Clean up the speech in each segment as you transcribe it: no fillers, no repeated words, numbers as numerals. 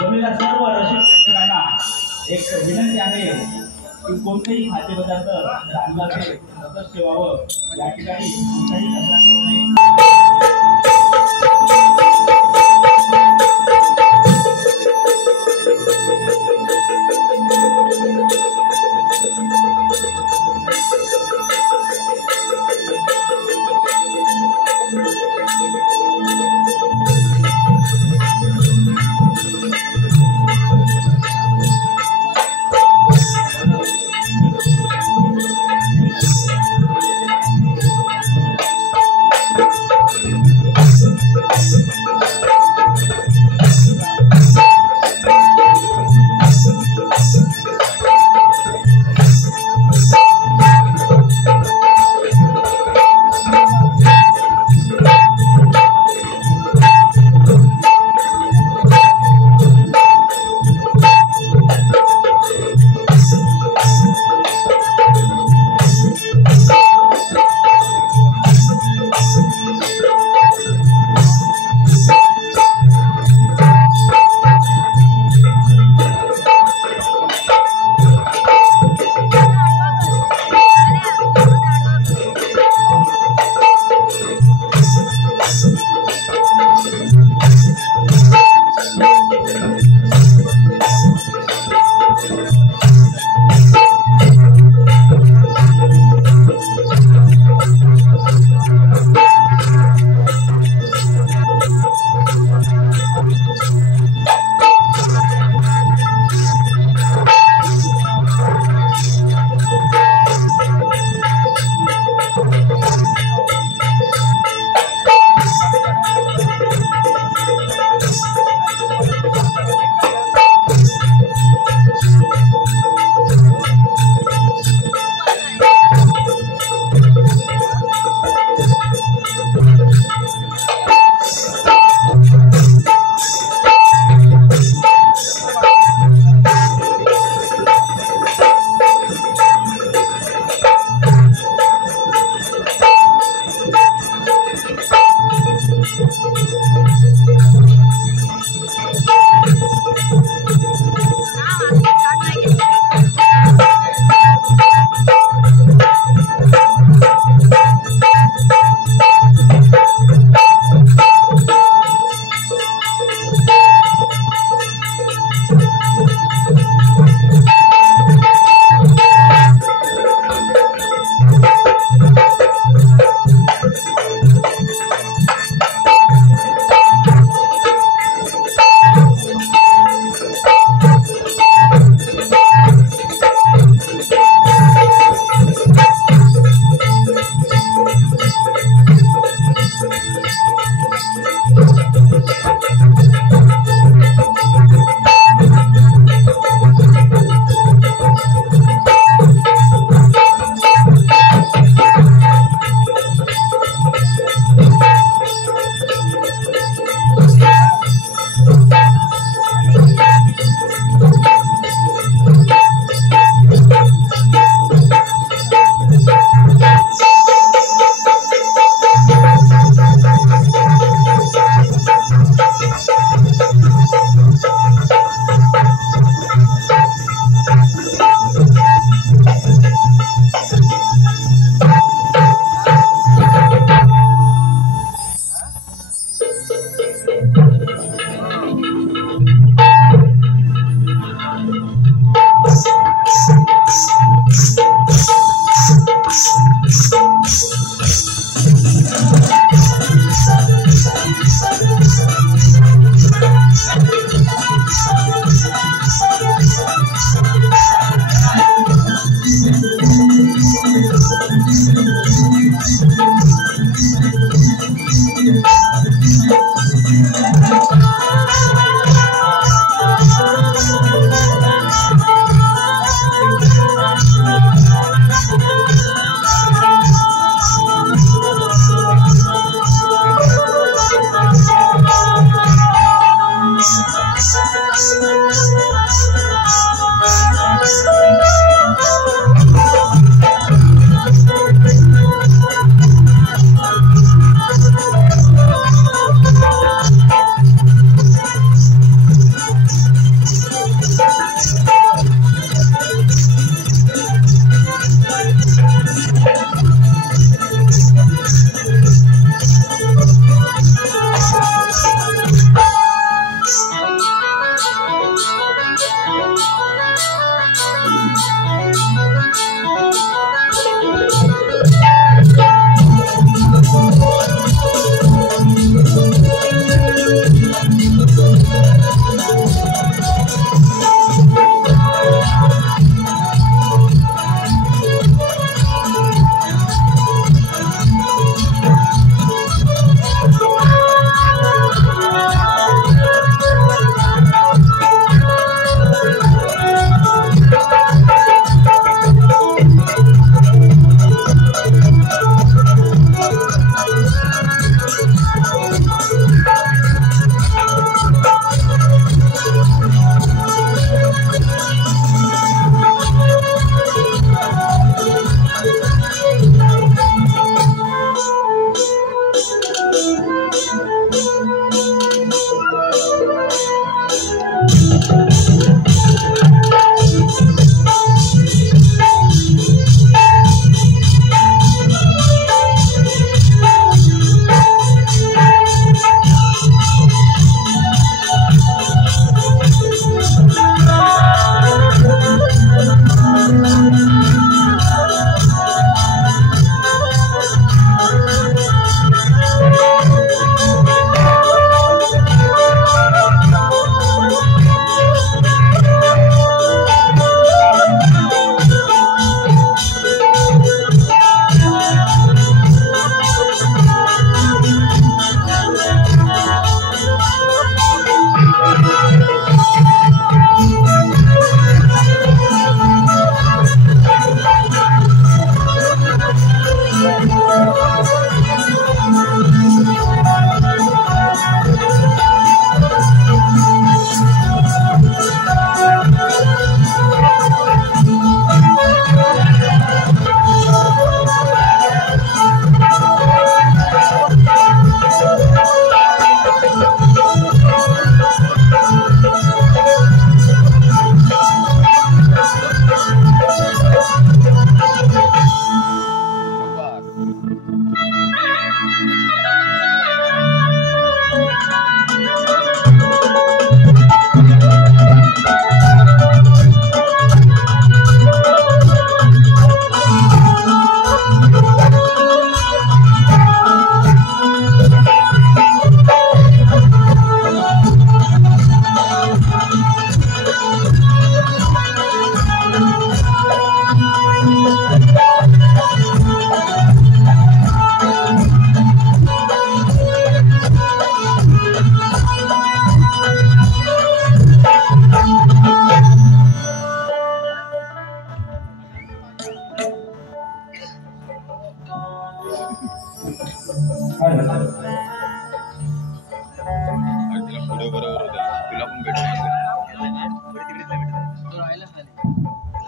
जमलेल्या सर्व रसिक प्रेक्षकांना एक विनंती आहे की कोणतेही खाद्यपदार्थ रांगाचे तसंच ठेवावं, या ठिकाणी कोणताही कचरा करू नये।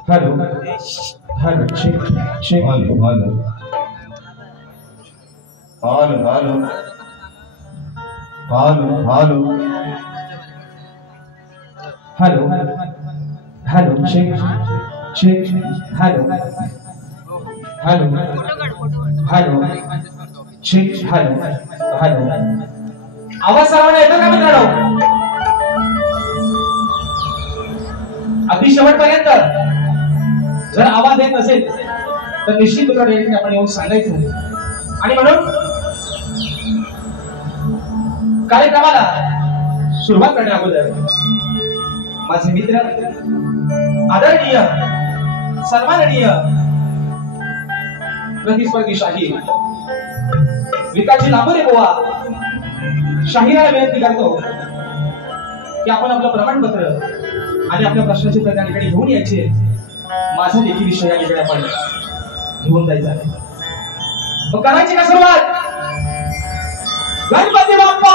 Hello hello check check hello hello hello hello hello hello hello hello check check hello hello hello check hello hello आवाज सर्वांना येतो का मित्रांनो? अगदी शेवटपर्यंत जर आवाज येत नसेल तर निश्चित तुला आपण येऊन सांगायचं आणि म्हणून कार्यक्रमाला सुरुवात करण्या अगोदर माझे मित्र आदरणीय सन्माननीय प्रतिस्पर्धी शाहीर विकासजी लांबोरे बुवा शाहिराला विनंती करतो की आपण आपलं प्रमाणपत्र आणि आपल्या प्रश्नाचे उत्तर त्या ठिकाणी घेऊन यायचे. माझा देखील विषय या ठिकाणी आपण घेऊन जायचा आहे. मग करायची का सुरुवात? गणपती बाप्पा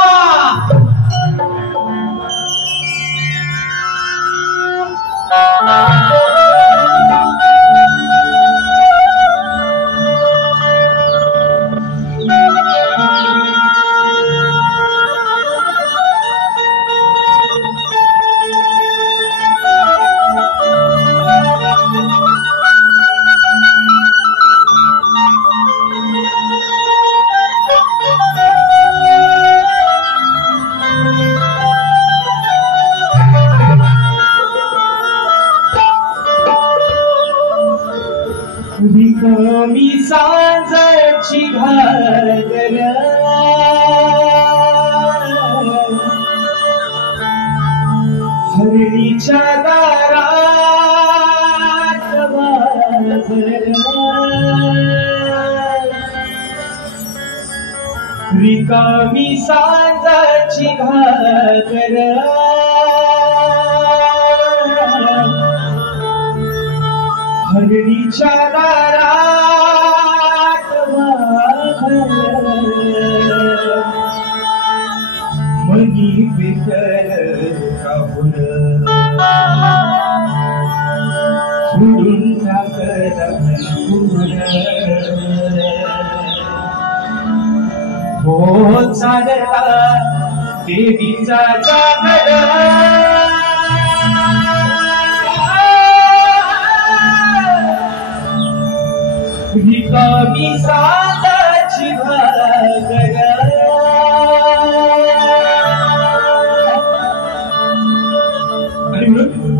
मी सांजाची घागर हरणीच्या दारात वाघर रिकामी सांजाची घागर हरणीच्या दारात वाघर मनी पितर कापूर फुडून टाकत हो चालता देवीचा जागर रिकामी सांजाची घागर आणि म्हणून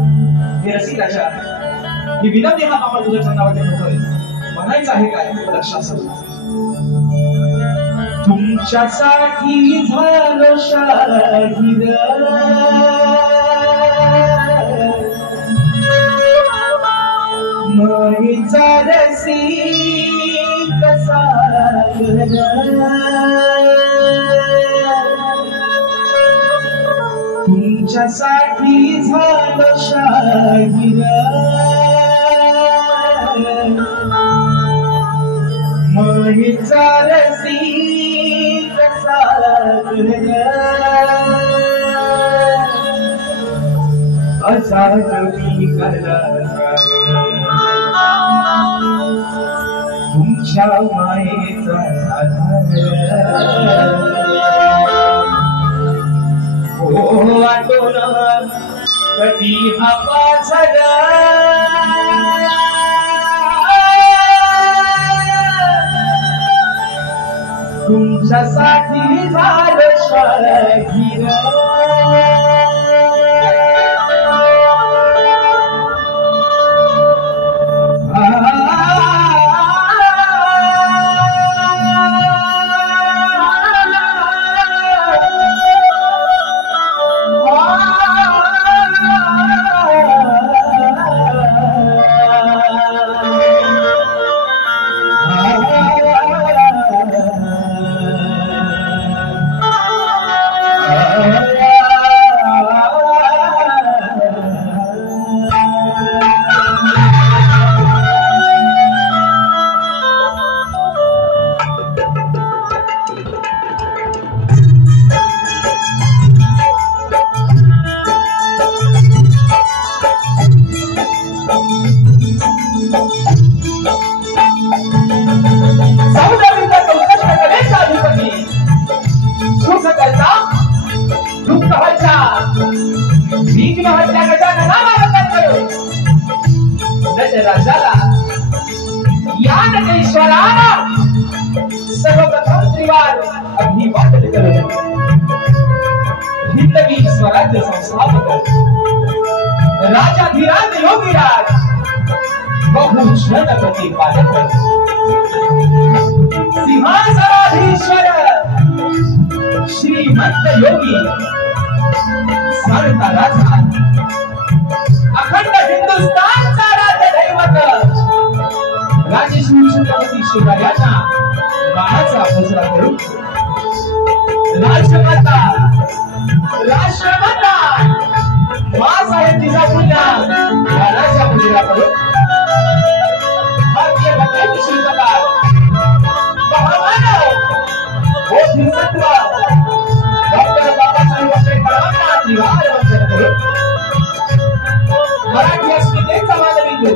हे रसिकाच्या ही विनंती हा आपण तुझ्या चरणावरती होतोय. म्हणायचं आहे काय लक्षात तुमच्यासाठी झालो शाहीर मायेचा रसिक सागर तुमच्यासाठी झालो शाहीर मायेचा रसिक सागर आजाद मी कलाकार तुमच्या मायेचा आधार हो आठवण कधी हा पाझर तुमच्यासाठी झालं शाहीर बीज महत्या गजानना महाराज करो नट राजाला या नटेश्वराला सर्वप्रथम त्रिवार अभिवादन करो हिंदवी स्वराज्य संस्थापक राजाधिराज योगीराज बहुक्षण प्रतिपादक सिंहासनाधीश्वर श्रीमंत योगी सारता राजा अखंड हिंदुस्थानचा राज्य दैवत राजश्री छत्रपती शिवरायांना बाणाचा मुजरा करून राजमाता राष्ट्रमाता माँसाहेब जिजाऊंना बाणाचा मुजरा करून भारतीय घटनेचे शिल्पकार महामानव बोधिसत्व डॉक्टर बाबासाहेब आंबेडकरांना निवार वंदन करून मराठी अस्मितेचा मानबिंदू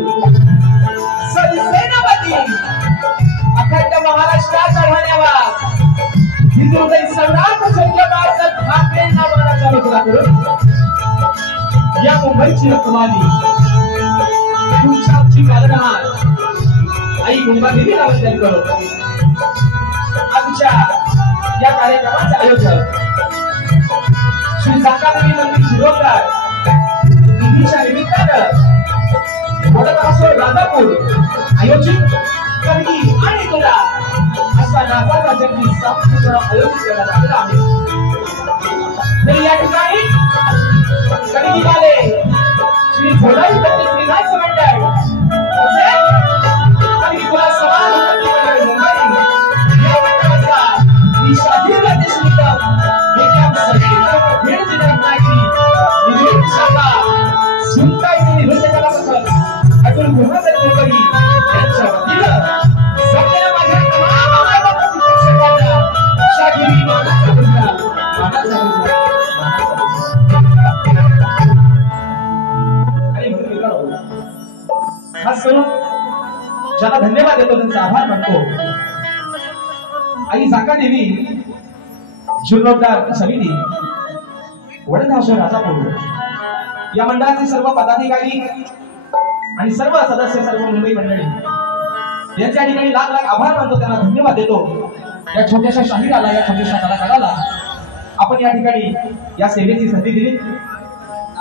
सदसेनापती अखंड महाराष्ट्राचा धन्यवाद हिंदुहृदय सम्राट स्वर्गीय बाळासाहेब ठाकरेंना मानाचा मुजरा करून या मुंबईची रखवाली तुमच्या आमची पालनहार आई मुंबादेवीला वंदन करो आमच्या या कार्यक्रमाचे आयोजक श्री जाकादेवी मंदिर शिरोडकर निधीच्या निमित्तानं वडगाव राजापूर आयोजित कणगी आणि तुला असा नाचाचा जगदी संपूर्ण आयोजित करण्यात आलेला आहे तर या ठिकाणी कणगीवाले श्री झोडाई दत्त श्रीनाथ मंडळ कणगी तुला समान मंडळ मुंबई या मंडळाचा विशाल देशमुख एकदम सगळीकडे भेट देण्यात नाही निवृत्त शाखा सुनताईचे निवृत्त कलापथक अतुल गुहागर कुलकर्णी यांच्या वतीनं सगळ्या माझ्या तमाम मायबापांच्या शिक्षकांना शागिरी मानाचा मुजरा आणि म्हणून मित्रांनो खास करून ज्याला धन्यवाद देतो त्यांचा आभार मानतो आई जाकादेवी जीर्णोद्धार समिती वडगाव राजापूर या मंडळाचे सर्व पदाधिकारी आणि सर्व सदस्य सर्व मुंबई मंडळी यांच्या ठिकाणी लाख लाख आभार मानतो त्यांना धन्यवाद देतो या छोट्याशा शाहिराला या छोट्याशा कलाकाराला आपण या ठिकाणी या सेवेची संधी दिली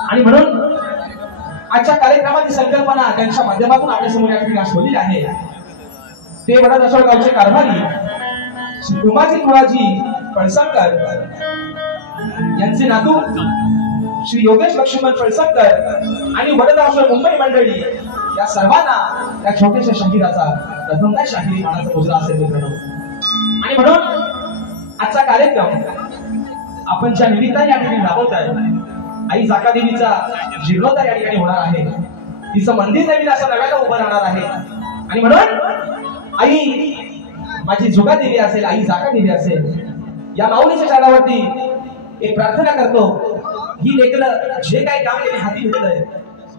आणि म्हणून आजच्या कार्यक्रमाची संकल्पना त्यांच्या माध्यमातून आपल्या समोर या ठिकाणी ठेवलेली आहे ते वडगाव गावचे कारभारी श्री उमाजी तुळाजी पळसणकर यांचे नातू श्री योगेश लक्ष्मण पळसणकर आणि वडगाव मुंबई मंडळी या सर्वांना या छोट्याशा शाहिराचा प्रथमतः शाहिरी मानाचा मुजरा असेल मित्रांनो आणि म्हणून आजचा कार्यक्रम आपण ज्या निमित्ताने या ठिकाणी राबवताय आई जाकादेवीचा जीर्णोद्धार या ठिकाणी होणार आहे तिचं मंदिर नवीन असं नव्यानं उभं राहणार आहे आणि म्हणून आई माझी जुगादेवी असेल आई जाकादेवी असेल या माऊलीच्या चरणावरती एक प्रार्थना करतो ही लेकरं जे काही काम त्यांनी हाती घेतलंय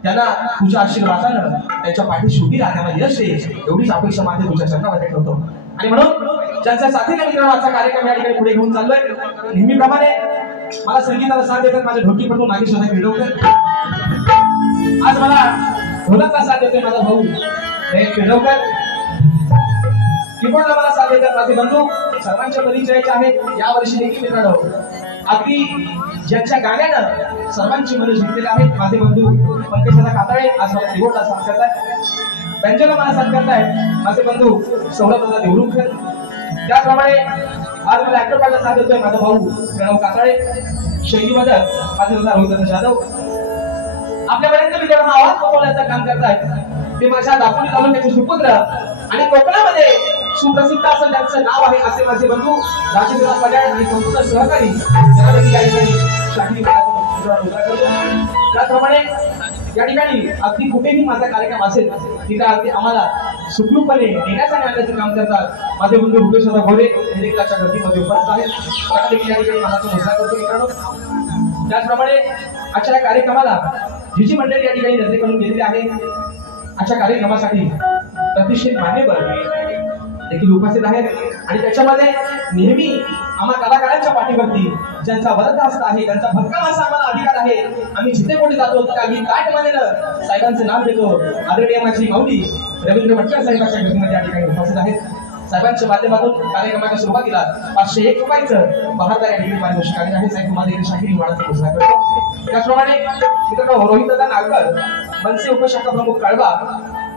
त्यांना तुझ्या आशीर्वादानं त्यांच्या पाठीशी उभी राहण्यामध्ये यश येईल एवढीच अपेक्षा माझी तुझ्या चरणामध्ये ठेवतो आणि म्हणून ज्यांच्या साथीने मित्रांनो आजचा कार्यक्रम या ठिकाणी पुढे घेऊन चाललोय नेहमीप्रमाणे मला संगीताला साथ देतात माझे ढोलकीपटू नागेश पेडवकर आज मला ढोलकला साथ देतोय माझा भाऊ पेडवकर कीबोर्डला मला साथ देतात माझे बंधू सर्वांच्या परिचयाचे आहेत यावर्षी देखील मित्रांनो अगदी ज्यांच्या गाण्यानं सर्वांची मन जिंकलेली आहेत माझे बंधू पंकजदादा कातळे आज मला कीबोर्डला साथ करतायत बँजोला मला साथ करतायत माझे बंधू सौरभदादा देवरुखकर त्याप्रमाणे आज मला ऍक्टरला साथ देतोय माझा भाऊ प्रणव कातळे शैलीमध्ये माझे दादा रोहित जाधव आपल्यापर्यंत मित्रांनो आवाज पोहोचवण्याचं काम करतायत ते माझ्या दापोली तालुक्याचे सुपुत्र आणि कोकणामध्ये सुप्रसिद्ध असं त्यांचं नाव आहे असे माझे बंधू राजेंद्र पड्याळ आणि संपूर्ण सहकारी त्यांना देखील या ठिकाणी शाहिरी त्याप्रमाणे या ठिकाणी अगदी कुठेही माझा कार्यक्रम असेल तिथे अगदी आम्हाला सुखरूपपणे नेण्याचा आणण्याचे काम करतात माझे बंधू रुपेश घोरे हे देखील अशा गर्दीमध्ये उपस्थित आहेत त्यांना देखील या ठिकाणी मनाचा मुजरा करतो मित्रांनो त्याचप्रमाणे आजच्या कार्यक्रमाला जी जी मंडळी या ठिकाणी नजरे करून गेलेली आहे आजच्या कार्यक्रमासाठी प्रतिष्ठित मान्यवर देखील उपस्थित आहेत आणि त्याच्यामध्ये नेहमी आम्हा कलाकारांच्या पाठीवरती ज्यांचा वरदहस्त आहे, ज्यांचा भक्कम असा आम्हाला अधिकार आहे, आम्ही जिथे कोणी जातो तिथे आम्ही ताट मानेनं साहेबांचं नाव देतो. आदरणीय माझी माऊली रवींद्र भटकर साहेबांच्या घटनेमध्ये या ठिकाणी उपस्थित आहेत. साहेबांच्या माध्यमातून कार्यक्रमाच्या सुरुवातीला 501 रुपयाचं बहादर या ठिकाणी पारितोषिक आले आहे. साहेब तुम्हाला देखील शाहिरी वाणाचा घोषणा करतो. त्याचप्रमाणे मित्रांनो रोहितदादा नागकर मनसे उपशाखा प्रमुख कळवा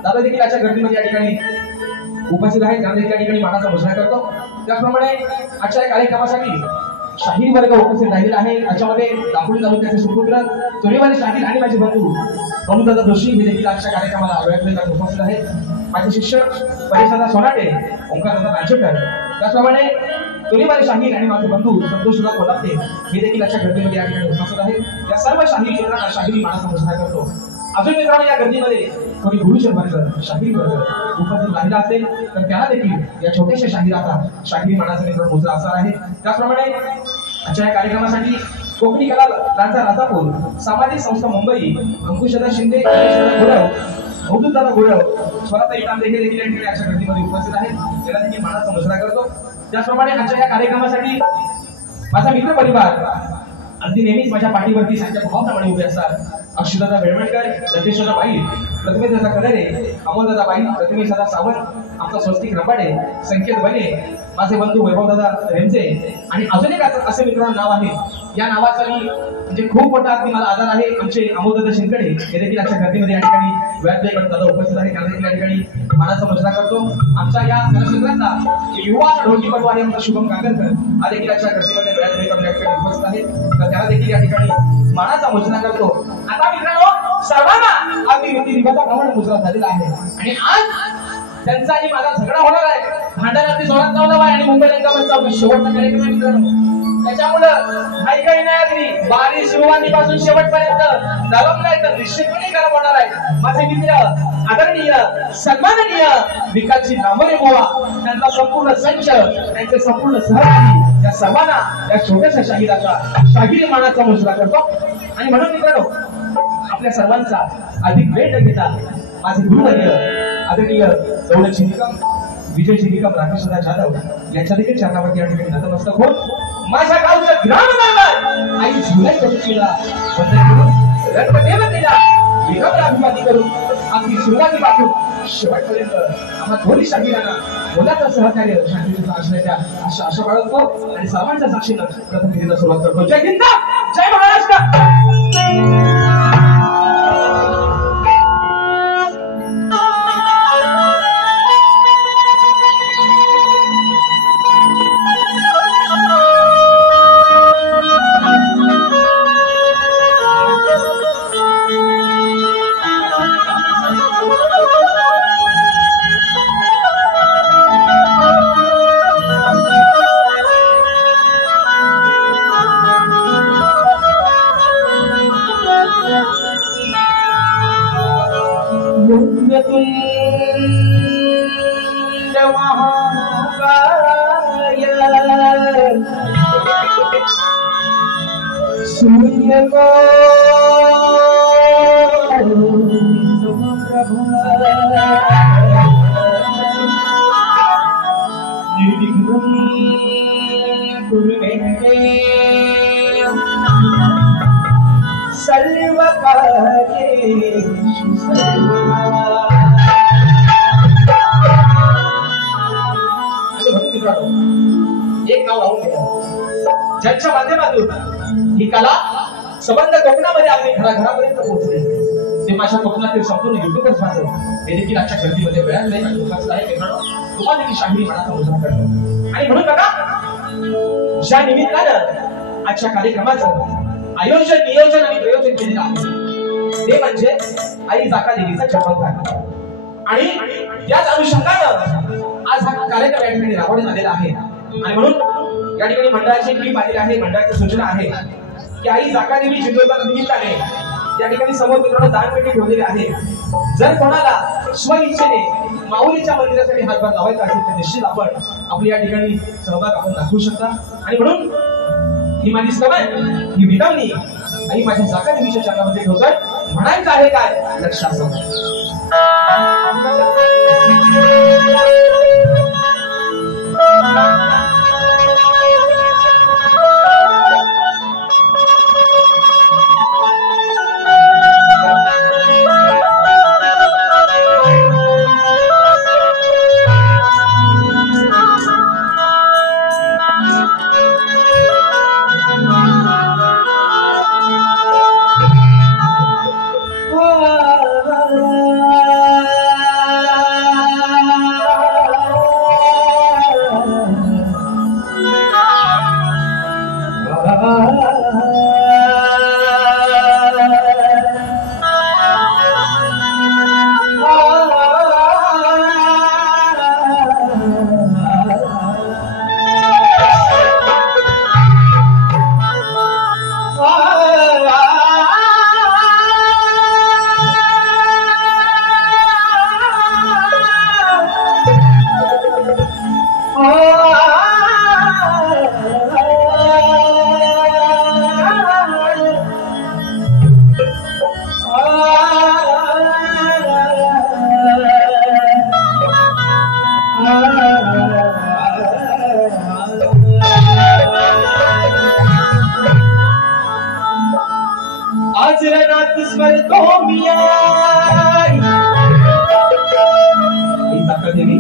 दादा देखील याच्या गर्दीमध्ये या ठिकाणी उपस्थित आहेत. त्यांना देखील या ठिकाणी मानाचा घोषणा करतो. त्याचप्रमाणे आजच्या या कार्यक्रमासाठी शाहीर वर्ग उपस्थित राहिलेला आहे. याच्यामध्ये दापोली तालुक्याचे सुपुत्र तोरेवाले शाहीर आणि माझे बंधू अनुदादा जोशी हे देखील आजच्या कार्यक्रमाला वेळोवेळी उपस्थित आहेत. माझे शिक्षक परिषदा सोनाटे ओंकारदादा नाचेकर, त्याचप्रमाणे तोरेवाले शाहीर आणि माझे बंधू संतोषदा कोल्हाटे हे देखील आजच्या गर्दीमध्ये या ठिकाणी उपस्थित आहेत. या सर्व शाहीर मित्रांना शाहिरी मानाचा घोषणा करतो. अजून मित्रांनो या गर्दीमध्ये कोणी गुरुजन वर्ग शाहीर वर्ग उपस्थित राहिला असेल तर त्याला देखील या छोट्याशा शाहिराचा शाहिरी मानाचा मित्र मोजरा असणार आहे. त्याचप्रमाणे आजच्या या कार्यक्रमासाठी कोकणी कला लांजा राजापूर सामाजिक संस्था मुंबई अंकुशदा शिंदे गुरव अवधूतदादा गुरव स्वराताई तांबे हे देखील या ठिकाणी आजच्या गर्दीमध्ये उपस्थित आहेत. त्याला देखील मानाचा मुजरा करतो. त्याचप्रमाणे आजच्या या कार्यक्रमासाठी माझा मित्र परिवार अगदी नेहमीच माझ्या पाठीवरती त्यांच्या भावाप्रमाणे उभे असतात. अक्षदादा वेळवणकर, लतेशदा बाई, प्रतिमेशदा कलरे, अमोलदादा बाई, प्रतिमेशदा सावंत, आमचा स्वस्तिक रंबाडे, संकेत बने, माझे बंधू वैभवदादा रेमजे आणि अजून एक असे मित्रांचं नाव आहे. या नावाचा मी म्हणजे खूप मोठा अगदी मला आधार आहे. आमचे अमोलदादा शिंदकडे हे देखील आजच्या गर्दीमध्ये या ठिकाणी वेळात दादा उपस्थित आहे. त्यांना देखील या ठिकाणी मानाचा मुजरा करतो. आमच्या या कलाक्षेत्राचा युवा ढोलकीपटू आहे आमचा शुभम काकरकर हा देखील आजच्या गर्दीमध्ये वेळात या ठिकाणी उपस्थित आहे. तर त्याला देखील या ठिकाणी मानाचा मुजरा करतो. आता मित्रांनो सर्वांना अगदी रीतिरिवाजा प्रमाणे मुजरा झालेला आहे आणि आज त्यांचा आणि माझा झगडा होणार आहे. भांडणाची जोरात लावला आहे आणि मुंबई रंगमंचावर शेवटचा कार्यक्रम आहे मित्रांनो. त्याच्यामुळं काही नाही अगदी बारी सुरुवातीपासून शेवटपर्यंत नरम नाही तर निश्चितपणे गरम होणार आहे. माझे मित्र आदरणीय सन्माननीय विकासजी नामरे बुवा त्यांचा संपूर्ण संच त्यांचे संपूर्ण सहकारी या सर्वांना या छोट्याशा शाहिराचा शाहिरी मानाचा मुजरा करतो. आणि म्हणून मित्रांनो आपल्या सर्वांचा अधिक वेळ न घेता माझे गुरुवर्य आदरणीय दौलत शिंदिकम विजय शिंदिकम राकेशदा जाधव यांच्या देखील चरणावरती या ठिकाणी नतमस्तक होऊन माझ्या गावचं ग्राम बांधणार आई झुलाई कौशकीला वंदन करून रंगदेवतेला विनम्र अभिवादन करून अगदी सुरुवातीपासून शेवटपर्यंत आम्हा दोन्ही शाहिरांना मोलाचं सहकार्य शांतीचा आश्रय द्या अशा आशा बाळगतो आणि सर्वांच्या साक्षीनं प्रथम विधीला सुरुवात करतो. जय हिंद, जय महाराष्ट्र. एक नाव लावून घ्या ज्यांच्या माध्यमातून ही कला संबंध कोकणामध्ये आपली घराघरापर्यंत पोहोचली. ते माझ्या कोकणातील संपूर्ण युट्यूबच माझे हे देखील आजच्या गर्दीमध्ये वेळात नाही उपस्थित आहे. मित्रांनो तुम्हाला देखील शाहिरी मानाचा मुजरा करतो. आणि म्हणून बघा ज्या निमित्तानं आजच्या कार्यक्रमाचं आयोजन नियोजन आणि प्रयोजन केलेलं आहे ते म्हणजे आई जाका देवीचा जन्मदिन आणि त्याच अनुषंगानं आज हा कार्यक्रम या ठिकाणी राबवण्यात आलेला आहे. आणि म्हणून या ठिकाणी मंडळाची टीम आलेली आहे. मंडळाची सूचना आहे की आई जाका देवी जन्मदिन निमित्ताने या ठिकाणी समोर मित्रांनो दानपेटी ठेवलेली आहे. जर कोणाला स्वइच्छेने माऊलीच्या मंदिरासाठी हातभार लावायचा असेल तर निश्चित आपण आपली या ठिकाणी सहभाग आपण दाखवू शकता. आणि म्हणून ही माझी सवय ही विनवणी आई माझ्या जाका देवीच्या चरणामध्ये ठेवतोय. म्हणायचं आहे काय लक्षात ठेवा. आदरणात स्मरतो मी आई देवी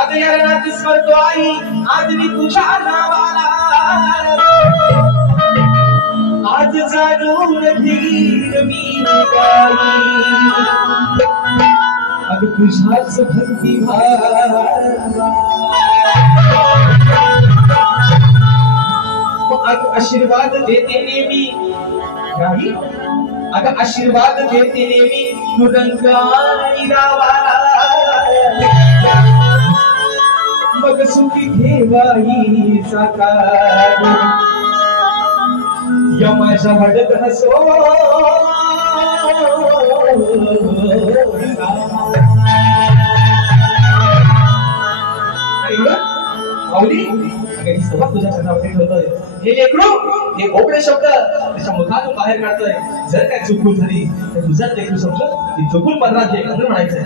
आदरणात स्मरतो आई आज मी तुझ्या नावाला आज जाणून घेईन मी अग तुझ्याच भक्ती अग आशीर्वाद देते नेहमी नाही अग आशीर्वाद देते नेहमी तू रंगाई मग सुखी ठेवाई साकार या माझ्या हडत हसो माऊली अगदी सभा तुझ्या चरणावरती ठेवतोय हे लेकरू हे भोपळे शब्द त्याच्या मुखातून बाहेर काढतोय जर काय चुकून झाली तर तुझ्याच लेकरू शब्द ती चुकून पदरात एकत्र म्हणायचंय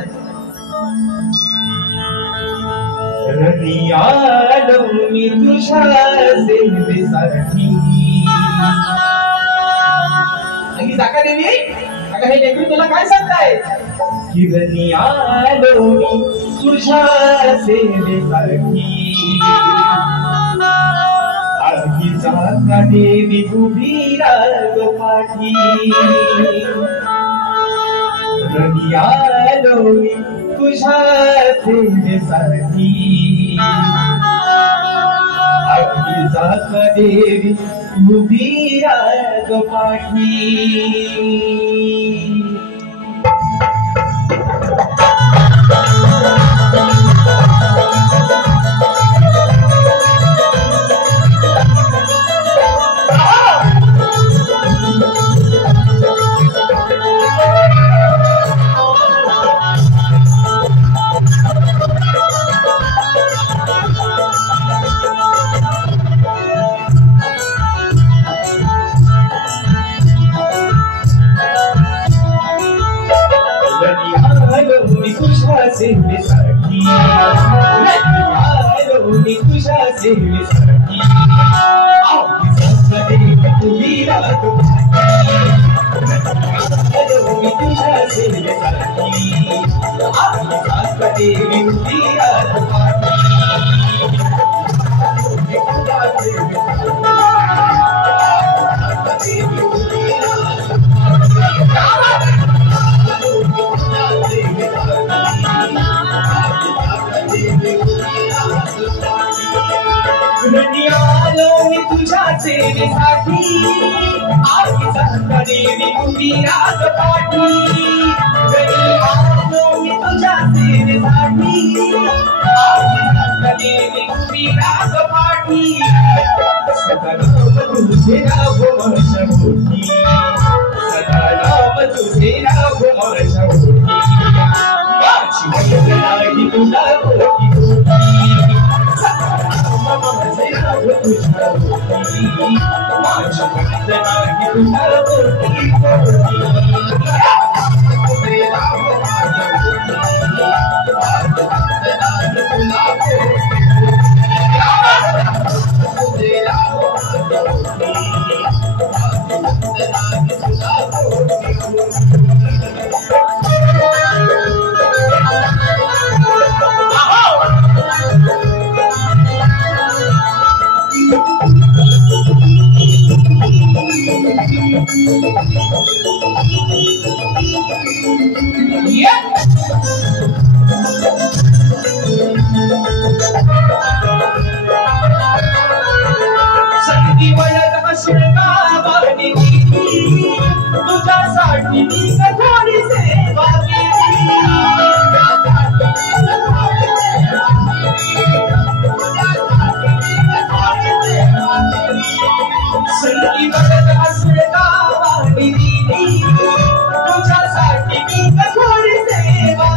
रनियालो मी तुझ्या सेवेसाठी आणि जाका देवी अगं हे लेकरू तुला काय सांगताय की रनियालो मी तुझ्या सेवेसाठी आधी जाका देवी उभी राग पाठी रनियालो मी तुझ्या सेवेसाठी आधी जाका देवी उभी राग पाठी सेवेसाठी आलो मी तुझ्या सेवेसाठी तुम्ही आलो मी तुझ्या सेवेसाठी देवी रनियालो मी तुझ्या सेवेसाठी आधी जाका देवी उभी राग पाठी रनियालो मी तुझ्या सेवेसाठी आधी जाका देवी उभी राग पाठी सदा नाम तुझे नाव माझ्या होती सदा नाम तुझे नाव माझ्या होती माझी वैद नाही तुला होती संधी वयात अश्रगावानी तुझ्यासाठी मी थोडी सेवा संधी वयात अश्रगावानी तुझ्यासाठी मी थोडी सेवा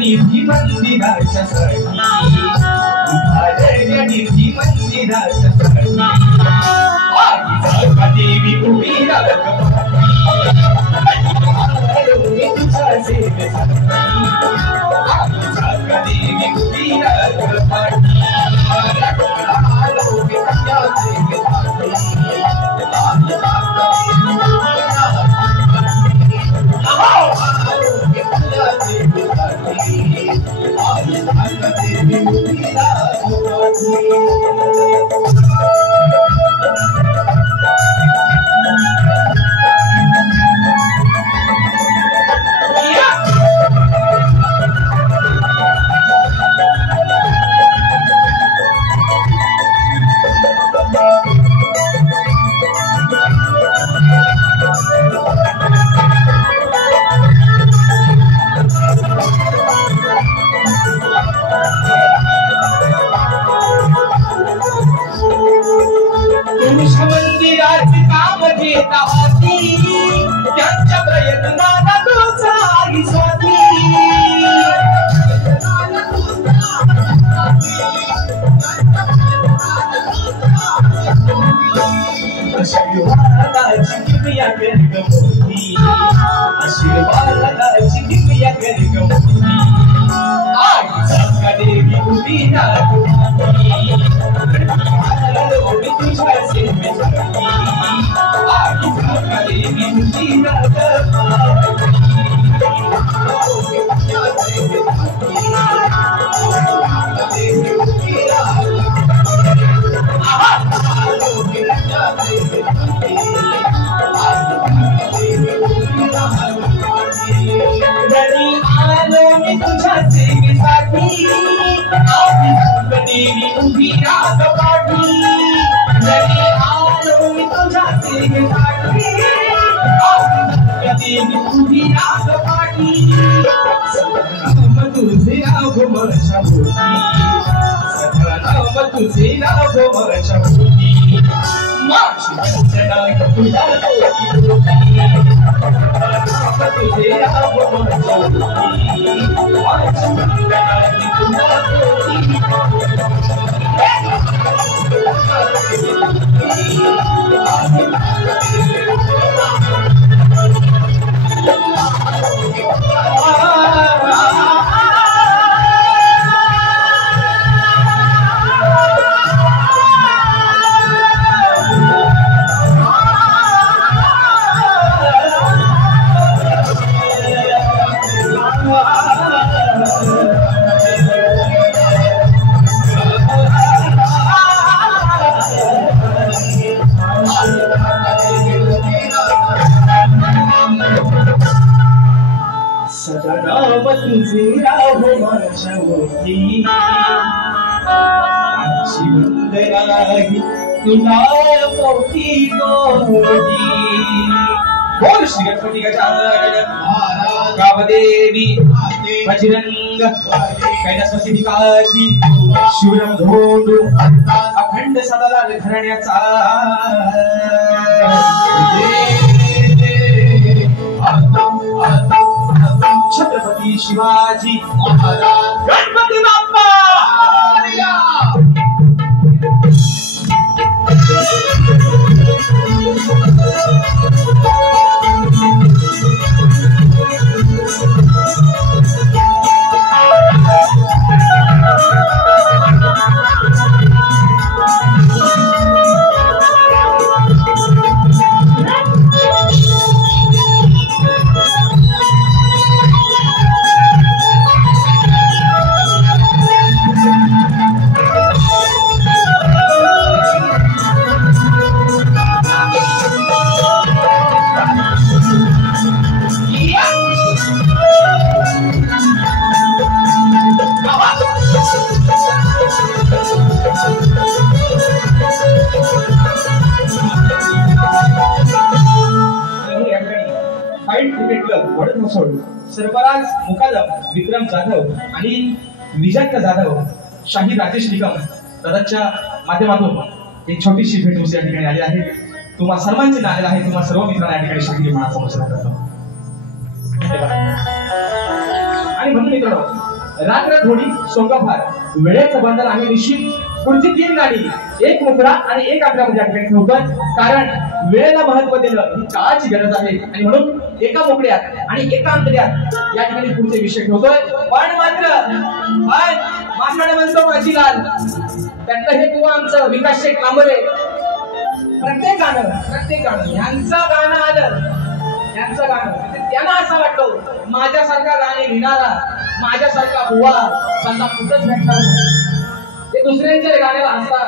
निधी मंदिराच्यासाठी निधी मंदिराच्यासाठी जाका देवी उभी राग पाठी तुझ्या सेवेसाठी जाका मंदिराची काम घेता होती त्यांच्या प्रयत्नाला तुझा स्वाती आशीर्वादाची किमया गरगमोती आशीर्वादाची किमया गरगमोती आईचा देवी उभी राहती तुझ्या सेवेसाठी आईचा देवी उभी आलो मी तुझ्या सेवेसाठी देवी उभी राहत पाठी आलो मी तुझ्या सेवेसाठी देवी उभी राहत पाठी नाम तुझे राघो माझ्या भोवती नाम तुझे राघो माझ्या भोवती माझी वंदना तुझ्या तुझे राघो माझ्या भोवती माझी वंदना सदानाम तुझे राहो माझ्या भोवती आमची वंदनाही तुला भोवती गोडी बोल श्री गणपती गजानन कामदेवी बजरंग कैलासवासी भिकाजी शिवराम धोंडू अखंड सदालाल घराण्याचा छत्रपती शिवाजी महाराज गणपती बाप्पा सरफराज मुकादम विक्रम जाधव आणि विजंत जाधव शाही राजेश निकम दादाच्या माध्यमातून एक छोटीशी भेट या ठिकाणी आली आहे. तुम्हा सर्वांचे आलेला आहे. तुम्हा सर्व मित्रांना या ठिकाणी शाही मनाचा नमस्कार करतो. आणि म्हणून मित्रांनो रात्र थोडी सोंगाफार वेळेचं बंधन आहे निश्चित. पुढची 3 गाणी एक मुकरा आणि एक आकड्यामध्ये या ठिकाणी ठेवतोय कारण वेळेला महत्व देणं ही काळाची गरज आहे आणि म्हणून एका मोकळ्यात आणि एका अंतर्यात या ठिकाणी पुढचे विषय ठेवतोय. पण मात्र माकडे म्हणतो माझीलाल त्यातलं हे तू आमचं विकास शेठ कांबळे प्रत्येक गाणं यांचं गाणं आलं त्यांचं गाणं म्हणजे त्यांना असं वाटतं माझ्यासारखा गाणे लिहिणारा, माझ्यासारखा बुवा त्यांना कुठंच भेटणार नाही. ते दुसऱ्यांच्या गाण्याला हसतात.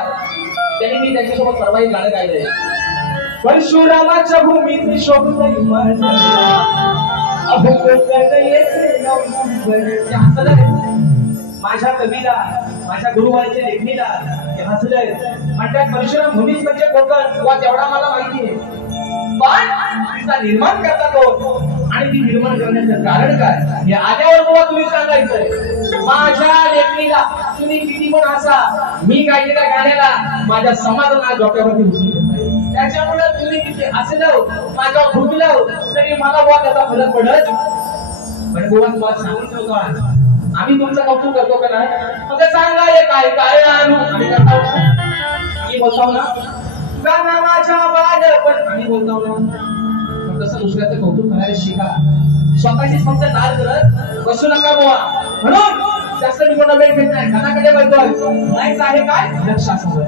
त्यांनी मी त्यांच्यासोबत परवाही गाणं गायलंय. परशुरामाच्या भूमीत शोभतय माझा माझ्या कवीला, माझ्या गुरुवारीच्या लेखणीला ते हसलंय. म्हणतात परशुराम भूमीच म्हणजे कोकण, वा तेवढा मला माहिती आहे. पण तिचा निर्माण करता तो, आणि ती निर्माण करण्याचं कारण काय हे आल्यावर बाबा तुम्ही सांगायचंय. माझ्या लेखणीला तुम्ही किती पण हसा, मी गायलेल्या गाण्याला माझ्या समाजाला डोक्यावरती उचलून घेताय. त्याच्यामुळे तुम्ही किती हसलं, माझ्यावर भुकलं तरी मला बुवा त्याचा फरक पडत. पण बुवा तुम्हाला सांगितलं होतं आम्ही तुमचं कौतुक करतो का नाही, मग सांगा हे काय काय आणू आम्ही करतो. आम्ही बोलतो ना गाणं माझ्या बालपण आम्ही बोलतो ना. तसं दुसऱ्याचं कौतुक करायला शिका. स्वतःची फक्त दार करत बसू नका बुवा. म्हणून जास्त मी कोणा वेळ घेत नाही. गाण्याकडे बघतोय नाहीच आहे काय लक्ष असावं.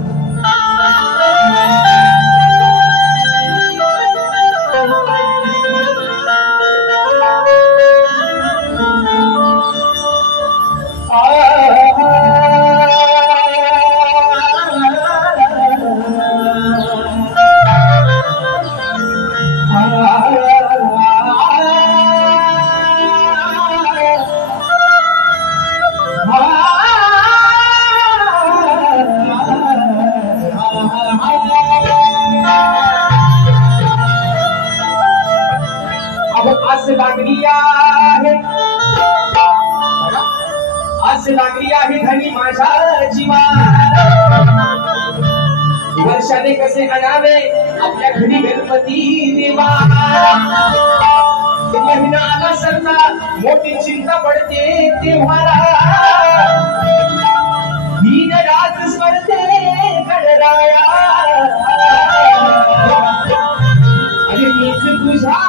आस लागली आहे धनी माझ्या जीवा. वर्षाने कसे आणावे आपल्या घरी गणपती देवा. महिना आला सरता मोठी चिंता पडते तेव्हा दीन रात स्मरते गणराया. अरे मीच तुझा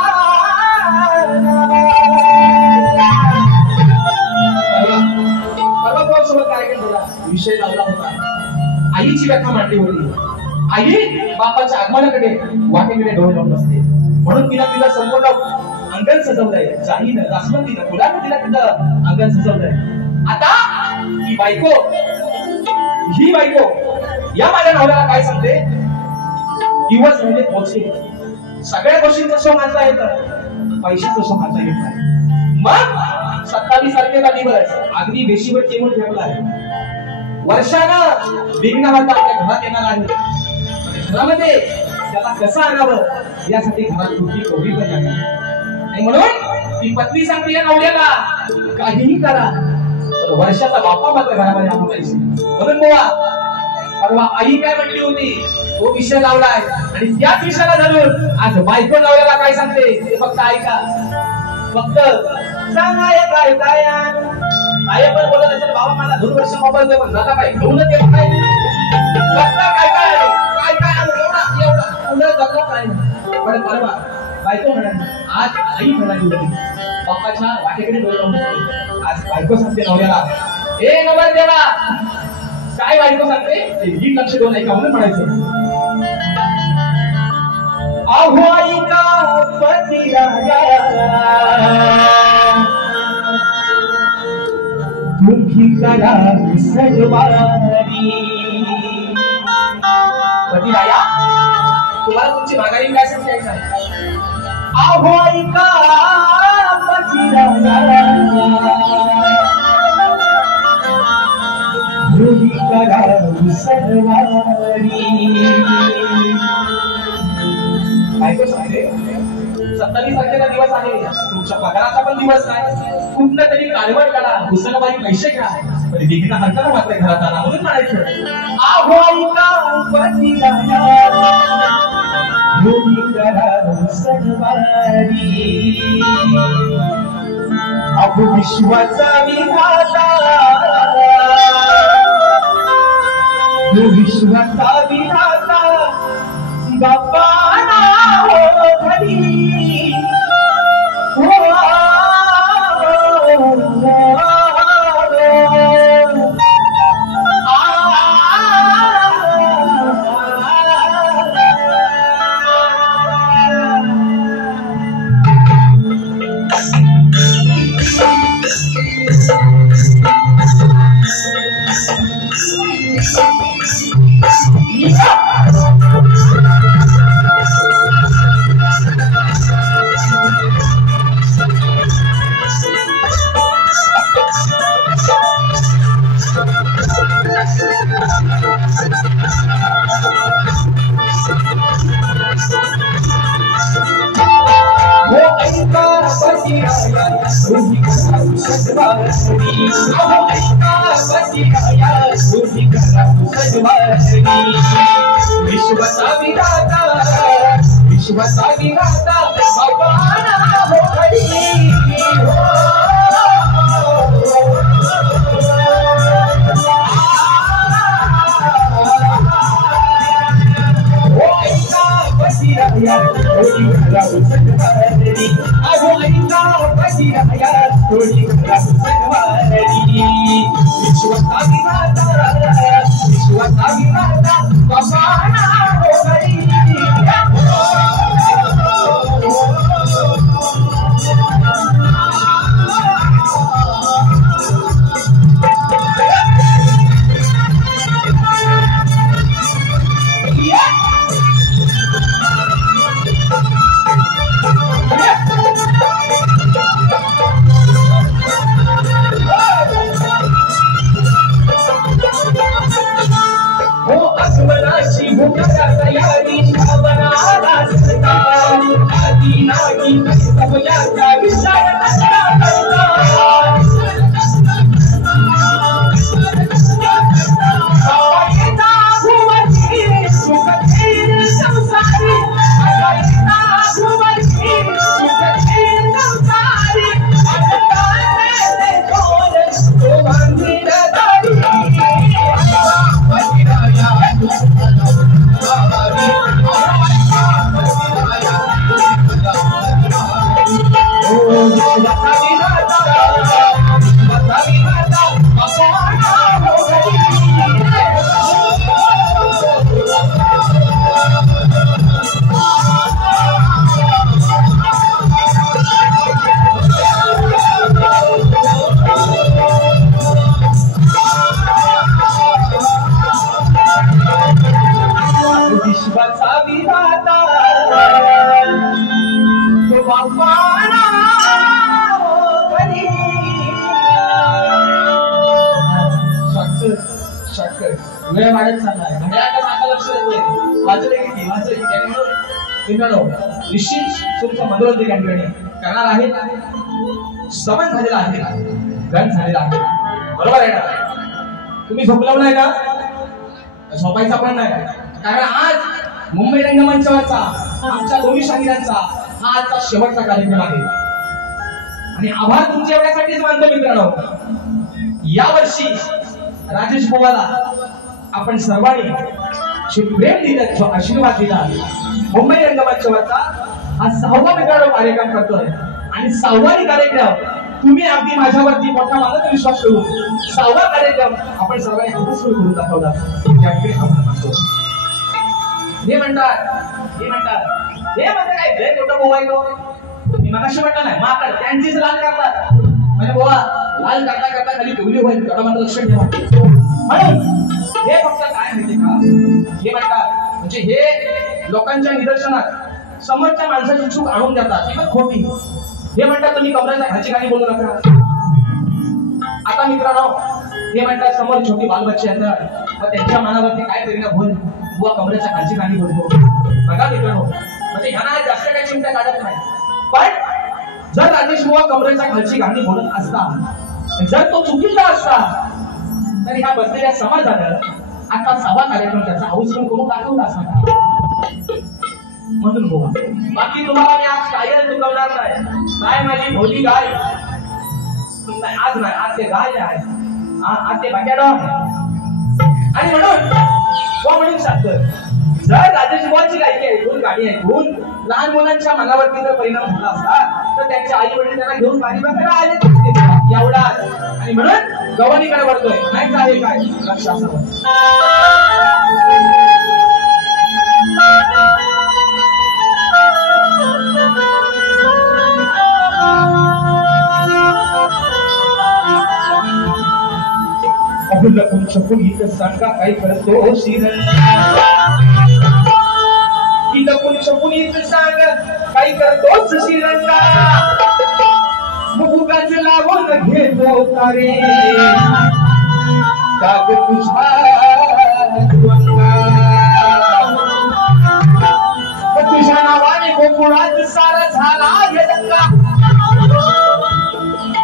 विषय लावला होता. आईची व्यथा मांडली होती. आई बापाच्या आगमनाकडे वाटेकडे डोळे लावून बसते. म्हणून तिला तिला संपूर्ण अंगण सजवलंय. जाईनं जास्वंदीनं फुलानं तिला तिथं अंगण सजवलंय. आता ही बायको या माझ्या नवऱ्याला काय सांगते, दिवस म्हणजे पोचले. सगळ्या गोष्टींचा शो मानता येतं, पैशाचा शो मानता येत नाही. मग 27 तारखेचा दिवस अगदी बेशीवर टेबल ठेवला आहे. वर्षानं विघ्नहर्ता आपल्या घरात येणार आहे. घरामध्ये त्याला कसं आणावं यासाठी घरात कुठली कोणी पण नाही. आणि म्हणून ती पत्नी सांगते या नवऱ्याला काहीही करा तर वर्षाचा बापा मात्र घरामध्ये आणून पाहिजे. म्हणून बुवा परवा आई काय म्हटली होती तो विषय लावलाय. आणि त्याच विषयाला धरून आज बायको नवऱ्याला काय सांगते ते फक्त ऐका. फक्त सांगाय काय काय आई पण बोलत असेल बाबा मला 2 वर्ष मोबाईल दे, पण दादा काय घेऊन ते काय फक्त काय काय काय काय एवढा पुन्हा जगला काय. पण परवा बायको म्हणाली, आज आई म्हणाली होती बापाच्या वाटेकडे डोळे लावून बसते. आज बायको सांगते नवऱ्याला, हे नवर देवा काय बायको सांगते ही लक्ष देऊन ऐका म्हणून म्हणायचं. अहो ऐका पती मुखी करा सजवारी. पती राया तुम्हाला तुमची माघारी काय सांगायचं आहे. अहो ऐका पती राया मुखी करा सजवारी. बायको सांगते 27 तारखेचा दिवस आहे, तुमच्या पगाराचा पण दिवस आहे. कुठलं तरी कालवड करा, दुसऱ्या बारी पैसे घ्या, पण विघ्न हरताना मात्र घरात आणा म्हणून म्हणायचं. अहो ऐका पती राया मुखी करा सजवारी. अहो विश्वाचा विधाता विश्वाचा विधाता बाप्पा हो घरी हो. विश्वसा विधाता भगवान हो हरी वेळ वाढत चाललाय घड्याळाच्या मागे लक्ष देतोय वाजले किती मित्रांनो निश्चित स्वरूपाचं मनोरंजन या ठिकाणी करणार आहे श्रवण झालेला आहे ग्रहण झालेला आहे बरोबर आहे ना तुम्ही झोपलाव नाही ना झोपायचा पण नाही कारण आज मुंबई रंगमंचावरचा आमच्या दोन्ही शाहिरांचा हा आजचा शेवटचा कार्यक्रम आहे आणि आभार तुमच्या एवढ्यासाठीच मानतो मित्रांनो यावर्षी राजेश बुवाला आपण सर्वांनी प्रेम दिलं आशीर्वाद दिला मुंबई रंगमंचावरचा हा 6वा मित्रांनो कार्यक्रम करतोय आणि 6वा कार्यक्रम तुम्ही अगदी माझ्यावरती मोठा मानत विश्वास करून 6वा कार्यक्रम आपण सर्वांनी हातात सुरू करून दाखवला त्याकडे आपण मानतो हे म्हणतात हे काय लय मोठं मोबाईल मी मगाशी म्हटलं नाही माकड त्यांचीच लाल करतात म्हणजे बोवा लाल करता खाली ठेवली होईल तेवढा मात्र लक्ष ठेवा म्हणून हे फक्त काय माहिती का हे म्हणतात म्हणजे हे लोकांच्या निदर्शनात समोरच्या माणसाची चूक आणून देतात किंवा खोटी हे म्हणतात तुम्ही कमराच्या खालची गाणी बोलू नका आता मित्रांनो हे म्हणतात समोर छोटी बालबच्चे येतात तर त्यांच्या मनावरती काय परिणाम होईल बुवा कमरेच्या खालची गाणी बोलतो बघा मित्रांनो म्हणजे ह्यांना जास्त काही चिंता काढत नाही पण जर राजेश बुवा कमरेच्या खालची गाणी बोलत असता जर तो चुकीचा असता तर ह्या बसलेल्या समाजानं आता 6वा कार्यक्रम त्याचा आउटस्टँड करून दाखवला असता म्हणून बुवा बाकी तुम्हाला मी आज कायच चुकवणार नाही काय माझी भोली गाय आज नाही आज ते गाय आहे आज ते भाग्याडो आहे आणि म्हणून सांगतो जर राजेश बुवाची गायकी ऐकून गाणी ऐकून लहान मुलांच्या मनावरती जर परिणाम झाला असता तर त्यांचे आई वडील त्यांना घेऊन गाणी बघायला आले एवढा आणि म्हणून गव्हाणीकडे वळतोय नाही चालेल काय लक्ष असावं लपून छपून इथं सांगा काय करतो श्रीरंगा लपून छपून इथं सांग काय करतोच श्रीरंगा मुगाच लावून घेतो तारे काग तुझ्या नावाने गोकुळात सारा झाला दंगा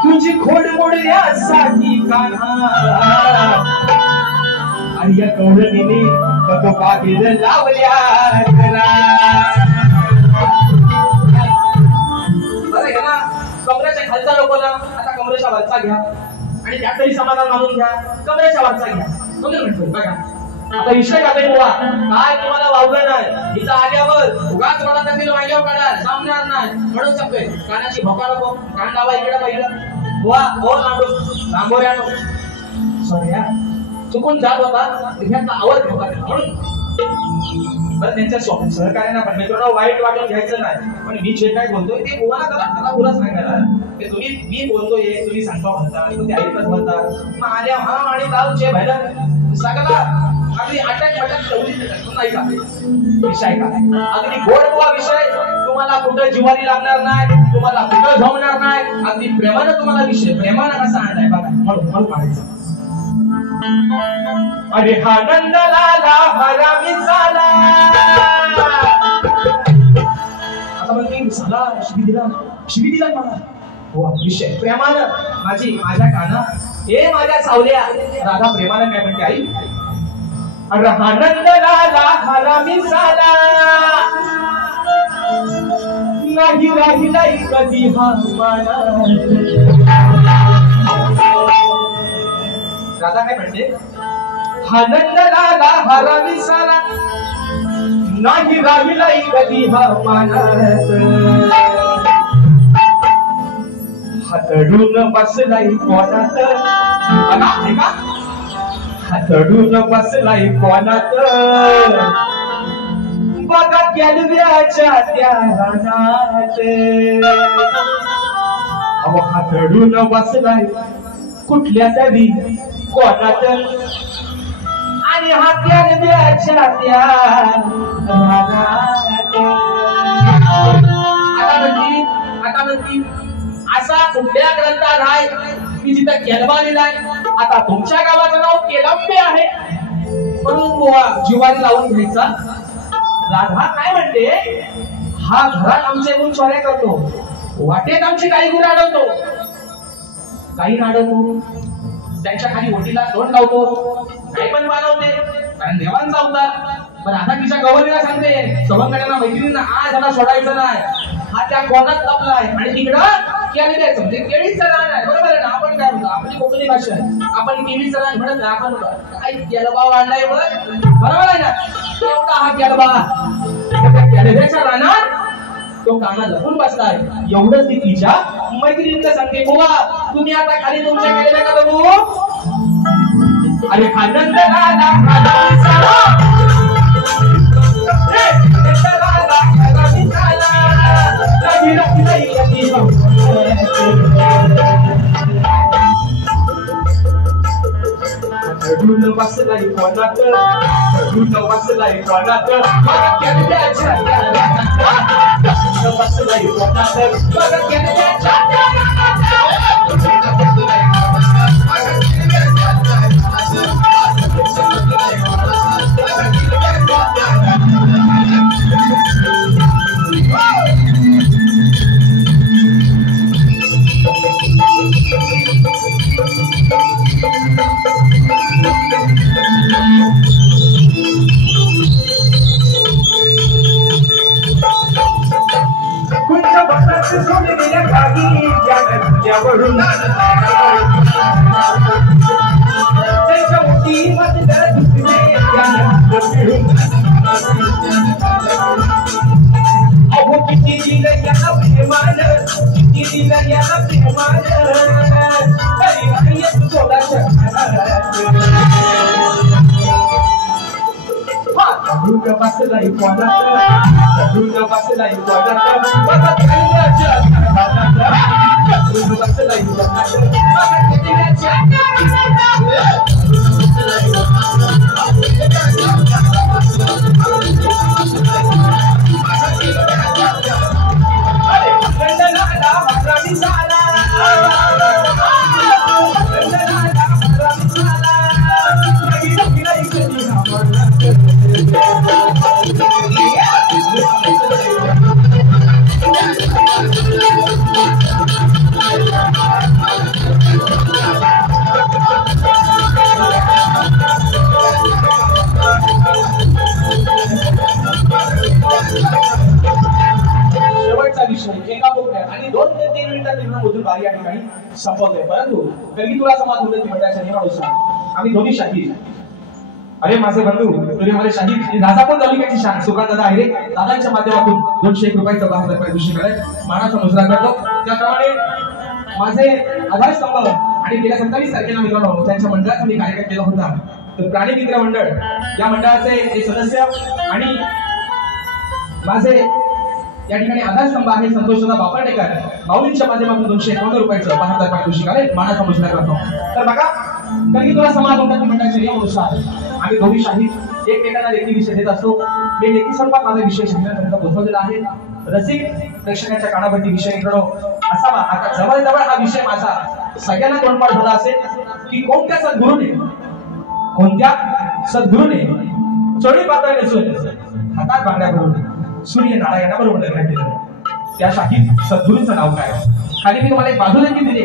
तुझी खोड मोडण्यासाठी कान्हा आणि या कवळणीने बघ बागेल लावल्या बरं घ्या ना कमरेच्या खालचा लोकांना आता कमरेच्या वरचा घ्या आणि त्यातही समाधान मानून घ्या कमरेच्या वरचा घ्या म्हणतो बघा आता विषय काय बुवा काय तुम्हाला वावलं नाही इथं आल्यावर उगाच मला त्यातील वांग्यावर काढा जमणार नाही म्हणून सांगतोय कानाची भोका नको कान लावा इकडे पहिलं बुवा हो लांबोऱ्यानो सॉरी चुकून जात होता ह्याचा आवाज ठेवा म्हणून बरं त्यांच्या सहकार्यांना पण मित्रांनो वाईट वाटून घ्यायचं नाही पण मी जे काय बोलतोय ते बुवा त्याला पुरा सांगायला ते तुम्ही मी बोलतोय तुम्ही सांगतो म्हणता तुम्ही ऐकत म्हणता मग आल्या हा आणि गावचे भैरव सगळा अगदी अटक पटक ठेवली नाही का विषय काय अगदी गोड बुवा विषय तुम्हाला कुठं जिवारी लागणार नाही तुम्हाला कुठं झोमणार नाही अगदी प्रेमानं तुम्हाला विषय प्रेमानं कसा आणलाय बघा म्हणून पाहायचं अरे हा नंदलाला हरामी झाला आता म्हणते झाला शिवी दिला मला हो विषय प्रेमानं माझ्या काना हे माझ्या सावल्या राधा प्रेमानं काय म्हणते आई अरे हा नंदलाला हरामी झाला नाही राहिला कधी हा माना राधा काय म्हणते हा नंदलाला हरामी झाला नाही राहिला कधी हा मानत हातडून बसलाय कोणात हातडून बसलाय कोणात बघा कॅलव्याच्या त्या रानात अहो हातडून बसलाय कुठल्या तरी कोणात आणि हा कॅलव्याच्या त्या रानात आता म्हणती असा कुठल्या ग्रंथात आहे की जिथं केलबा लिहिलाय आता तुमच्या गावाचं नाव केलंबे आहे म्हणून बुवा जिवारी लावून घ्यायचा राधा काय म्हणते हा घरात आमचे गुण चोऱ्या करतो वाटेत आमची काही गुण अडवतो काही नाडवतो त्यांच्या खाली ओटीला तोंड लावतो काही पण बनवते कारण देवांचा अवतार पण आता तिच्या गवरीला सांगते सवंगड्यांना मैत्रिणींना आज ह्याला सोडायचं नाही हा त्या कोणात लपलाय आणि तिकडं केली द्यायचं म्हणजे केळीचं रान आहे बरोबर आहे ना आपण काय म्हणतो आपली कोकणी भाषा आहे आपण केळीचं रान म्हणत नाही आपण काय केलबा वाढलाय बरोबर आहे ना एवढा हा केलबा केळीच्या रानात तो काना लपून बसलाय एवढंच ती तिच्या मैत्रिणीला सांगते बुवा तुम्ही आता खाली तुमच्या केलेल्या का बघू अरे आनंद बसलाय कोणात बसलाय कोणात बसलाय बसलाय कोणात सदुर्ग बसलाय कोणात बघा कैद्याच्या घरात सदुर्ग बसलाय कोणात बघा कैद्याच्या आणि 2 ते 3 मिनिटात निर्णय बारी या ठिकाणी संपवतोय. परंतु कलितुला समाज होते मंडळाच्या नियमानुसार आम्ही दोन्ही शाहीर. अरे माझे बंधू तुम्ही मला शाहीर राजा पण तालुक्याची शान सुकांत दादा आहे दादांच्या माध्यमातून 201 रुपयाचा 72 रुपये दिवशी करायला मानाचा मुजरा करतो. त्याप्रमाणे माझे आधारस्तंभ आणि गेल्या 27 तारखेला मित्रांनो त्यांच्या मंडळाचा मी कार्यक्रम केला होता. तर प्राणी मित्र मंडळ या मंडळाचे एक सदस्य आणि माझे या ठिकाणी आधारस्तंभ आहे संतोषदा बापर्डेकर माऊलींच्या माध्यमातून 251 रुपयाचं 72 रुपये दिवशी करायला मानाचा मुजरा करतो. तर बघा कलितुला समाज उन्नती मंडळाच्या नियमानुसार आम्ही दोन्ही शाहीर एकमेकांना लेखी विषय देत असतो. मी लेखी स्वरूपात माझा विषय शाहीरांपर्यंत पोहोचवलेला आहे. रसिक प्रेक्षकांच्या कानावरती विषय मित्रांनो असावा. आता जवळजवळ हा विषय माझा सगळ्यांना तोंडपाठ झाला असेल की कोणत्या सद्गुरूने चोळी पातळ नेसून हातात बांगड्या भरून सूर्य नारायणाबरोबर लग्न केलं त्या शाहीर सद्गुरूंचं नाव काय. खाली मी तुम्हाला एक बाजूलेखी दिली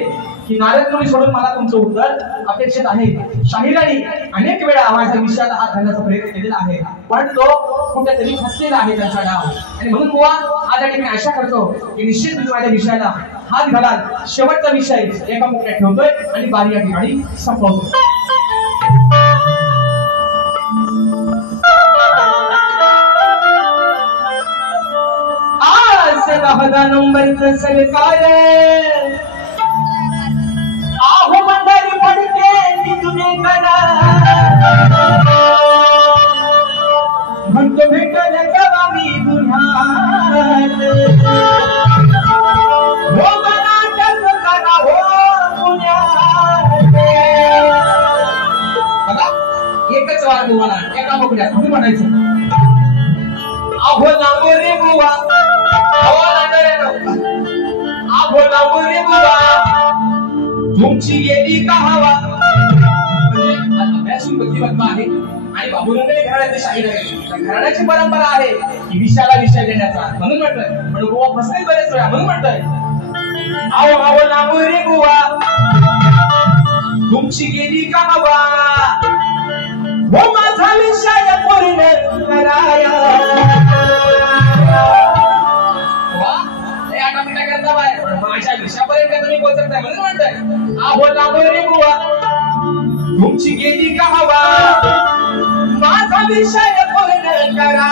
की नारद मुनी सोडून मला तुमचं उत्तर अपेक्षित आहे. शाहिरांनी अनेक वेळा माझ्या विषयाला हात घालण्याचा प्रयत्न केलेला आहे पण तो कुठेतरी फसलेला आहे त्यांचा नाव. आणि म्हणून बुवा आज या ठिकाणी आशा करतो की निश्चित तुम्ही माझ्या विषयाला हात घालाल. शेवटचा विषय एका मुक्यात ठेवतोय आणि बारी या ठिकाणी संपवतोय. नंबर सरकार आहो मंडळी पडते ती तुम्ही करा म्हणतो भेटल जेव्हा मी दुनियात हो मनातच करा हो पुण्यात. बघा एकच वार तुम्हाला एका मोकळ्यात म्हणून म्हणायचं आहो नामोरे बुवा तुमची गेली का हवा. अभ्यासू व्यक्तिमत्व आहे आणि बाबूरंगले घराण्याचे शाहीर आहे. घराण्याची परंपरा आहे की विषयाला विषय देण्याचा म्हणून म्हणतोय. पण बुवा फसले बरेच वेळा म्हणून म्हणतोय आओ आओ नामो रे बुवा तुमची गेली का हवा हो माझा विषय पूर्ण कराया. माझ्या विषयापर्यंत तुम्ही पोहोचत नाही म्हणून म्हणताय आहो नामो रे बुवा तुमची गेली का हवा माझा विषय पूर्ण करा.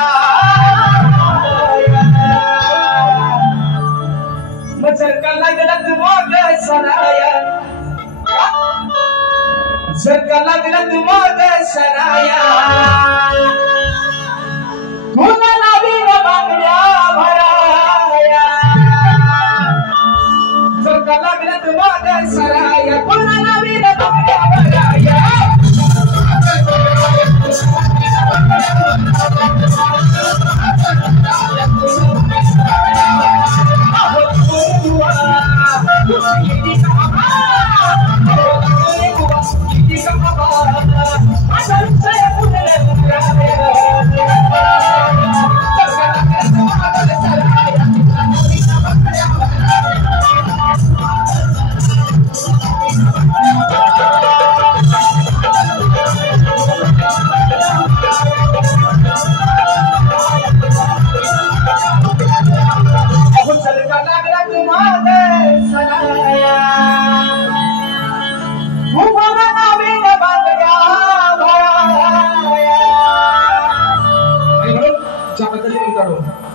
मग जर का लागलात मग सराया जर का लागलात मग सराया तुला नवीन बांगड्या भराया. जर का लागलात मग सराया तुला नवीन बांगड्या भराया.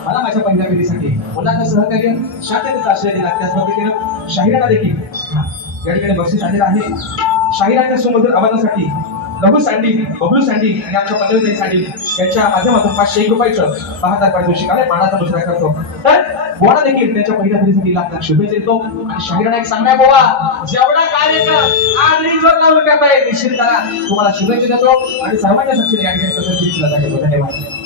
मला माझ्या पंजाबीसाठी मुलांना सहकार्य शांततेचा आश्रय दिला. त्याच पद्धतीने शाहिरांना देखील या ठिकाणी बक्षीस आलेलं आहे. शाहिरांच्या सुमधुर आवाजासाठी लघु सँडी, बबलू सँडी आणि आमच्या पल्लवी सँडी यांच्या माध्यमातून 501 रुपयाचं 72 पारितोषिक आले, मानाचा मुजरा करतो. तर बोवाला देखील त्यांच्या पहिल्या फेरीसाठी लाख शुभेच्छा देतो. आणि शाहीराला एक सांगण्या बोवा, जेवढा कार्यक्रम आज रिंगवर लावून करताय निश्चित करा, तुम्हाला शुभेच्छा देतो आणि सर्वांच्या साक्षीने या ठिकाणी प्रशंसा दिली जाते. धन्यवाद.